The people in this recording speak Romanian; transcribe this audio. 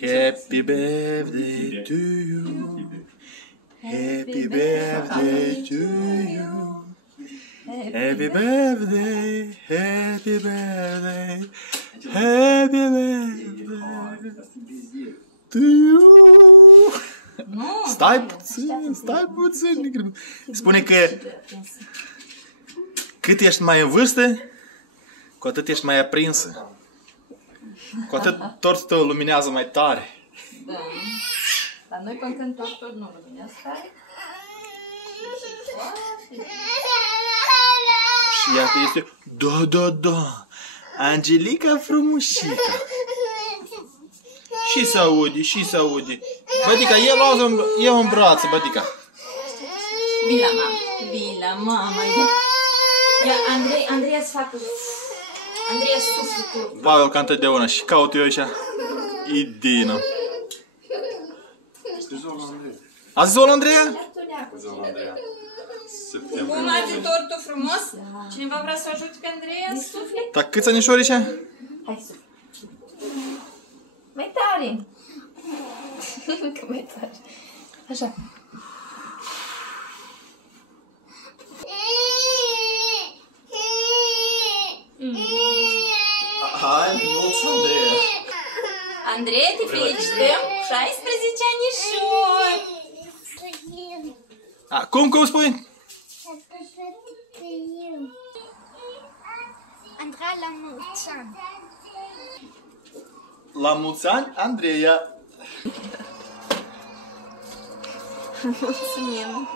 Happy birthday to you. Happy birthday to you. Happy birthday, happy birthday, happy birthday to you. Stai puțin. Spune că cât ești mai în vârstă, cu atât ești mai aprinsă. Cu atât tortul tău luminează mai tare. Da. Dar noi până când tortul nu luminează tare. Și iată este... Da. Angelica frumușica. Și se aude. Bădica, ia în brațe, bădica. Vii la mama. Ia, Andreea să facă... Andreea sufletul. Pavel ca întotdeauna și caut eu așa. Idina. A zis-o la Andreea? Cum arde tortul frumos? Cineva vrea să ajute pe Andreea să sufle? Dar câți anișori așa? Hai sufle. Mai tare. Încă mai tare. Așa. Hai, mulți Andreea. Andreea, te felicităm cu 16 anișori. Cum spui? Andreea la mulți ani. La mulți ani, Andreea. Mulțumim.